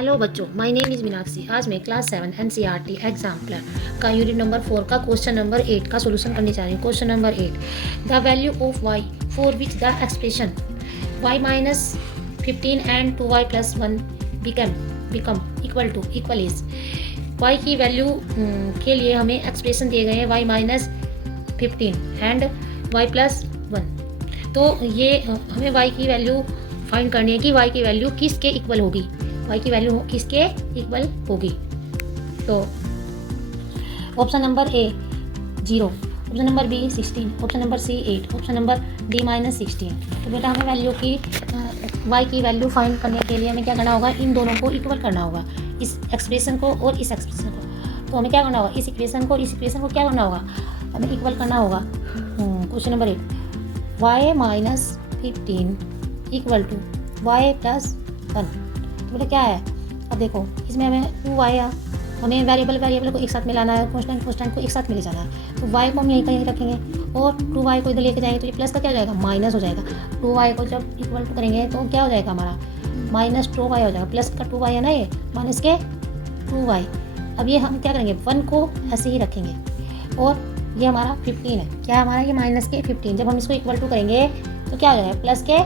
Hello बच्चों, my name is Meenakshi. आज मैं क्लास 7 एनसीईआरटी एग्जाम्पलर का यूनिट नंबर 4 का क्वेश्चन नंबर 8 का सोल्यूशन करने जा रही हूँ। Question number 8, the value of y for which the expression y minus 15 and 2y plus 1 become equal is. y की वैल्यू के लिए हमें एक्सप्रेशन दिए गए हैं y minus 15 and y plus 1। तो ये हमें y की वैल्यू फाइंड करनी है कि y की वैल्यू किसके इक्वल होगी, y की वैल्यू किसके इक्वल होगी। तो option number A 0, option number B 16, option number C 8, option number D minus 16। तो बेटा हमें वैल्यू की y की वैल्यू फाइंड करने के लिए हमें क्या करना होगा, इन दोनों को इक्वल करना होगा, इस एक्सप्रेशन को और इस एक्सप्रेशन को। तो हमें क्या करना होगा, इस इक्वेशन को और इस इक्वेशन को क्या करना होगा, हमें इक्वल करना होगा। Question number 8, y minus 15 equal to y plus 1। तो बेटा क्या है, अब देखो इसमें हमें 2y है, हमें वेरिएबल को एक साथ मिलाना है, कॉन्स्टेंट को एक साथ मिले जाना है। तो y को हम यहीं कहीं रखेंगे और 2y को इधर लेके जाएंगे तो ये प्लस का क्या हो जाएगा, माइनस हो जाएगा। 2y को जब इक्वल टू करेंगे तो क्या हो जाएगा, हमारा माइनस 2y हो जाएगा। प्लस का 2y है ना, ये माइनस के 2y। अब ये हम क्या करेंगे, 1 को ऐसे ही रखेंगे और ये हमारा 15 है। क्या है हमारा, ये माइनस के 15। जब हम इसको इक्वल टू करेंगे तो क्या हो जाएगा, प्लस के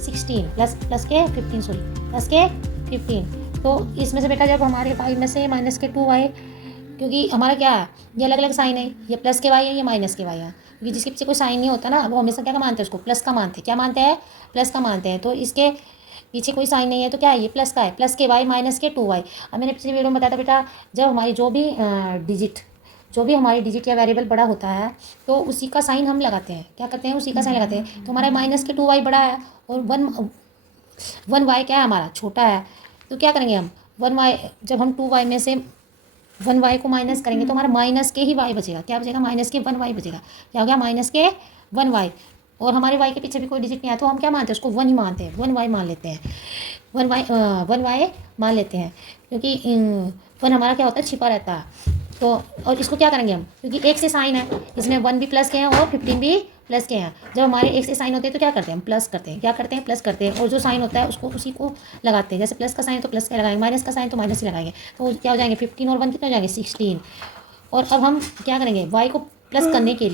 16 प्लस के 15 सॉरी प्लस के 15। तो इसमें से बेटा जब हमारे y में से माइनस के 2y, क्योंकि हमारा क्या है, ये अलग अलग साइन है, ये प्लस के y है, ये माइनस के y है। क्योंकि जिसके पीछे कोई साइन नहीं होता ना, वो हमेशा क्या मानते हैं, उसको प्लस का मानते हैं। क्या मानते हैं, प्लस का मानते हैं। तो इसके पीछे कोई साइन नहीं है तो क्या है, ये प्लस का है, प्लस के y माइनस के 2y। अब मैंने पिछली वीडियो में बताया था बेटा, जब हमारी जो भी हमारी डिजिट या वेरिएबल बड़ा होता है तो उसी का साइन हम लगाते हैं। क्या करते हैं, उसी का साइन लगाते हैं। तो हमारा माइनस के 2y बड़ा है और 1y क्या है, हमारा छोटा है। तो क्या करेंगे हम, 1y जब हम 2y में से 1y को माइनस करेंगे तो हमारा माइनस के ही y बचेगा। क्या बचेगा, माइनस के 1y बचेगा। क्या हो गया, माइनस के 1y। और हमारे y के पीछे भी कोई डिजिट नहीं आया तो हम क्या मानते हैं, उसको 1 ही मानते हैं, 1y मान लेते हैं, 1y मान लेते हैं। क्योंकि 1 हमारा क्या होता है, छिपा रहता है। तो और इसको क्या करेंगे हम, क्योंकि एक से साइन है, इसमें 1 भी प्लस के हैं और 15 भी प्लस के हैं। जब हमारे एक से साइन होते हैं तो क्या करते हैं, हम प्लस करते हैं। क्या करते हैं, प्लस करते हैं। और जो साइन होता है उसको उसी को लगाते हैं। जैसे प्लस का साइन तो प्लस का लगाएंगे, माइनस का साइन तो माइनस ही लगाएंगे। तो क्या हो जाएंगे, 15 और 1 कितने हो जाएंगे, 16। और अब हम क्या करेंगे, y को प्लस करने के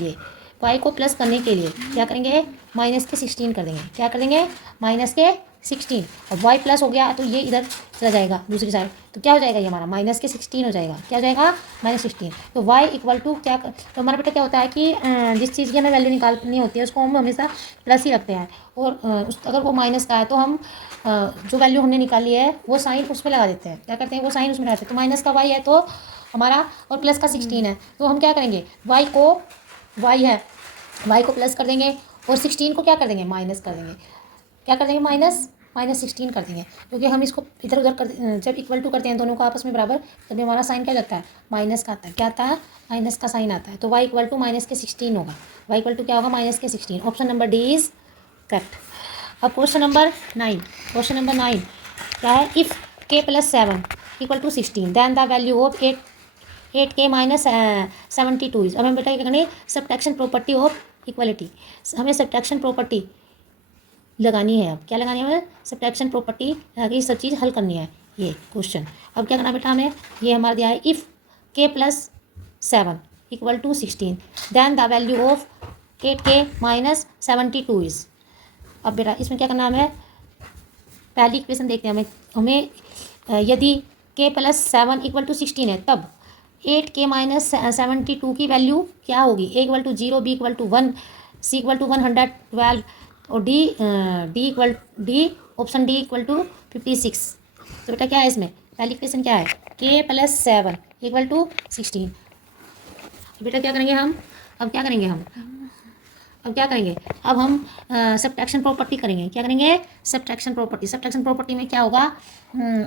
लिए क्या करेंगे, माइनस के 16 कर देंगे। क्या कर देंगे, माइनस के 16। और y प्लस हो गया तो ये इधर चला जाएगा दूसरी साइड। तो क्या हो जाएगा, ये हमारा माइनस के 16 हो जाएगा। क्या हो जाएगा, माइनस 16। तो y इक्वल टू क्या तो हमारा बेटा क्या होता है कि जिस चीज़ की हमें वैल्यू निकालनी होती है उसको हम हमेशा प्लस ही रखते हैं। और अगर वो माइनस का है तो हम जो वैल्यू हमने निकाली है वो साइन उसमें लगा देते हैं। क्या करते हैं, वो साइन उसमें लगाते हैं। तो माइनस का y है तो हमारा, और प्लस का 16 है तो हम क्या करेंगे, y को प्लस कर देंगे और 16 को क्या कर देंगे, माइनस कर देंगे। क्या कर देंगे, माइनस 16 कर देंगे। क्योंकि हम इसको इधर उधर कर, जब इक्वल टू करते हैं दोनों को आपस में बराबर, तभी हमारा साइन क्या जाता है, माइनस का आता है। क्या आता है, माइनस का साइन आता है। तो y इक्वल टू माइनस के 16 होगा। y इक्वल टू क्या होगा, माइनस के 16। Option number D is correct. अब क्वेश्चन नंबर 9 क्या है, if k plus 7 equal to 16 then the value of 8k minus 72 is. अब हम बेटा क्या करेंगे, सब्ट्रैक्शन प्रॉपर्टी ऑफ इक्वलिटी, हमें सब्ट्रैक्शन प्रॉपर्टी लगानी है। अब क्या लगानी है, हमें सब्ट्रैक्शन प्रॉपर्टी लगा के ये सब चीज़ हल करनी है ये क्वेश्चन। अब क्या करना बेटा, हमें ये हमारा दिया है, if k plus 7 equal to 16 then the value of 8k minus 72 is. अब बेटा इसमें क्या करना है, हमें पहली इक्वेशन देखते हैं। हमें यदि k प्लस 7 इक्वल टू 16 है तब 8k माइनस 72 की वैल्यू क्या होगी, a equal to 0, b equal to 1, c equal to 112 और D option D equal to 56। तो बेटा क्या है, इसमें पहली इक्वेशन क्या है, k प्लस 7 इक्वल टू 16। बेटा क्या करेंगे हम, अब हम सब्ट्रैक्शन प्रॉपर्टी करेंगे। क्या करेंगे, सब्ट्रैक्शन प्रॉपर्टी में क्या होगा,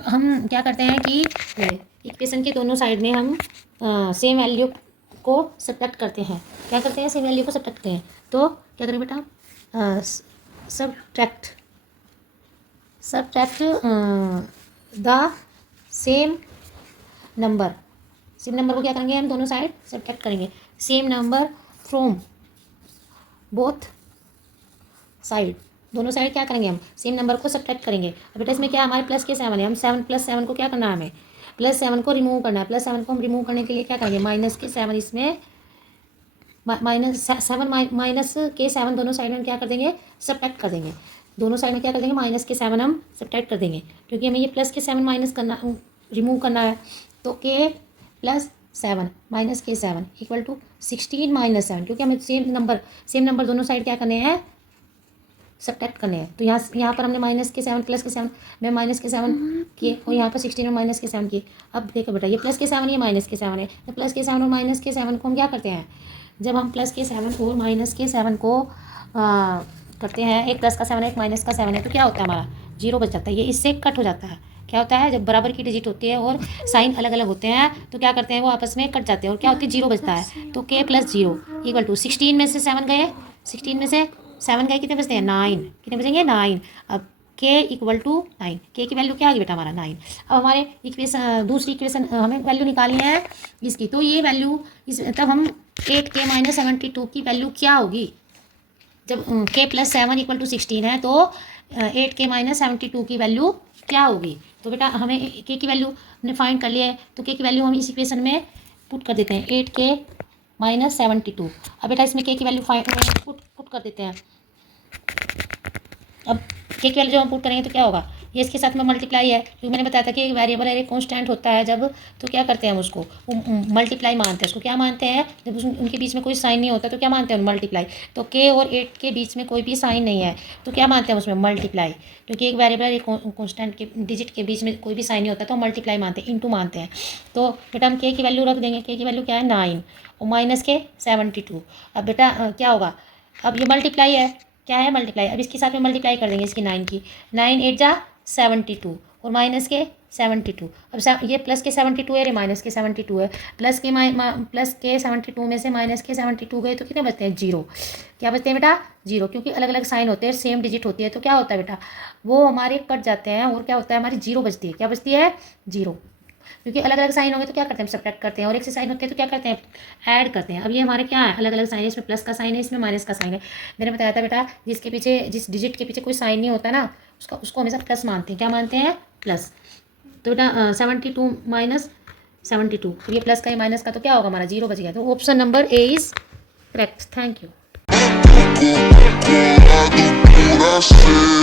हम क्या करते हैं कि इक्वेशन के दोनों साइड में हम सेम वैल्यू को सब्ट्रैक्ट करते हैं। क्या करते हैं, सेम वैल्यू को सब्ट्रैक्ट करते हैं। तो क्या करें बेटा, सब्ट्रैक्ट द सेम नंबर को क्या करेंगे, हम दोनों साइड सब्ट्रैक्ट करेंगे। Same number from both side दोनों साइड क्या करेंगे, हम सेम नंबर को सब्ट्रैक्ट करेंगे। अब बेटा इसमें क्या है, हमारे प्लस के 7 है, हम 7 प्लस 7 को क्या करना है, हमें प्लस 7 को रिमूव करना है। प्लस 7 को हम रिमूव करने के लिए क्या करेंगे, माइनस के 7 इसमें माइनस 7 माइनस के 7 दोनों साइड में क्या कर देंगे, सब्ट्रैक्ट कर देंगे। दोनों साइड में क्या कर देंगे, माइनस के 7 हम सब्ट्रैक्ट कर देंगे, क्योंकि हमें ये प्लस के 7 माइनस करना, रिमूव करना है। तो के प्लस 7 माइनस के 7 इक्वल टू 16 माइनस 7, क्योंकि हमें सेम नंबर दोनों साइड क्या करने हैं, सब्ट्रैक्ट करने हैं। तो यहाँ पर हमने माइनस के 7 प्लस के 7 में माइनस के 7 किए, और यहाँ पर 16 में माइनस के 7 किए। अब देखो बेटा, ये प्लस के 7 ये माइनस के 7 है, तो प्लस के 7 और माइनस के 7 को हम क्या करते हैं, जब हम प्लस के 7 और माइनस के 7 को करते हैं, एक प्लस का 7 है एक माइनस का 7 है, तो क्या होता है, हमारा 0 बच जाता है। ये इससे कट हो जाता है। क्या होता है, जब बराबर की डिजिट होती है और साइन अलग अलग होते हैं तो क्या करते हैं, वो आपस में कट जाते हैं और क्या होती है, 0 बचता है। तो के प्लस 0 इक्वल टू 16 में से 7 गए, 16 में से 7 गए, कितने बचते हैं, 9। कितने बचेंगे, 9। अब के इक्वल टू 9, के की वैल्यू क्या आ गई बेटा, हमारा 9। अब हमारे इक्वेशन, दूसरी इक्वेशन हमें वैल्यू निकालनी है इसकी, तो ये वैल्यू तब हम 8k माइनस 72 की वैल्यू क्या होगी, जब k प्लस 7 इक्वल टू 16 है, तो 8k माइनस 72 की वैल्यू क्या होगी। तो बेटा हमें k की वैल्यू हमने फाइंड कर लिया है, तो k की वैल्यू हम इस इक्वेशन में पुट कर देते हैं, 8k माइनस 72। अब बेटा इसमें k की वैल्यू पुट कर देते हैं। अब के की वैल्यू जब हम पुट करेंगे तो क्या होगा, ये इसके साथ में मल्टीप्लाई है, क्योंकि मैंने बताया था कि एक वेरिएबल है, एक कांस्टेंट होता है जब, तो क्या करते हैं हम उसको मल्टीप्लाई मानते हैं। उसको क्या मानते हैं, जब उनके बीच में कोई साइन नहीं होता तो क्या मानते हैं, मल्टीप्लाई। तो के और 8 के बीच में कोई भी साइन नहीं है तो क्या मानते हैं उसमें, मल्टीप्लाई। क्योंकि एक वेरिएबल एक कांस्टेंट के डिजिट के बीच में कोई भी साइन नहीं होता तो हम मल्टीप्लाई मानते हैं, इंटू मानते हैं। तो बेटा हम के की वैल्यू रख देंगे, के की वैल्यू क्या है, 9 और माइनस के 72। अब बेटा क्या होगा, अब ये मल्टीप्लाई है, क्या है, मल्टीप्लाई। अब इसके साथ में मल्टीप्लाई कर देंगे इसकी 9 की, 9 8 जा 72 और माइनस के 72। अब ये प्लस के 72 है, ये माइनस के 72 है, प्लस के 72 में से माइनस के 72 गए तो कितने बचते हैं, 0। क्या बचते हैं बेटा, 0, क्योंकि अलग अलग साइन होते हैं, सेम डिजिट होती है, तो क्या होता है बेटा, वो हमारे कट जाते हैं और क्या होता है, हमारी 0 बचती है। क्या बचती है, 0, क्योंकि अलग अलग साइन होंगे तो क्या करते हैं, हम सब्ट्रैक्ट करते हैं, और एक से साइन होते हैं तो क्या करते हैं, ऐड करते हैं। अब ये हमारे क्या है, अलग अलग साइन है, इसमें प्लस का साइन है, इसमें माइनस का साइन है। मैंने बताया था बेटा, जिसके पीछे, जिस डिजिट के पीछे कोई साइन नहीं होता ना, उसको हमेशा प्लस मानते हैं। क्या मानते हैं, प्लस। तो बेटा 72 माइनस 72, ये प्लस का, ये माइनस का, तो क्या होगा, हमारा 0 बच गया। तो option number A is correct. Thank you. Pura cedo,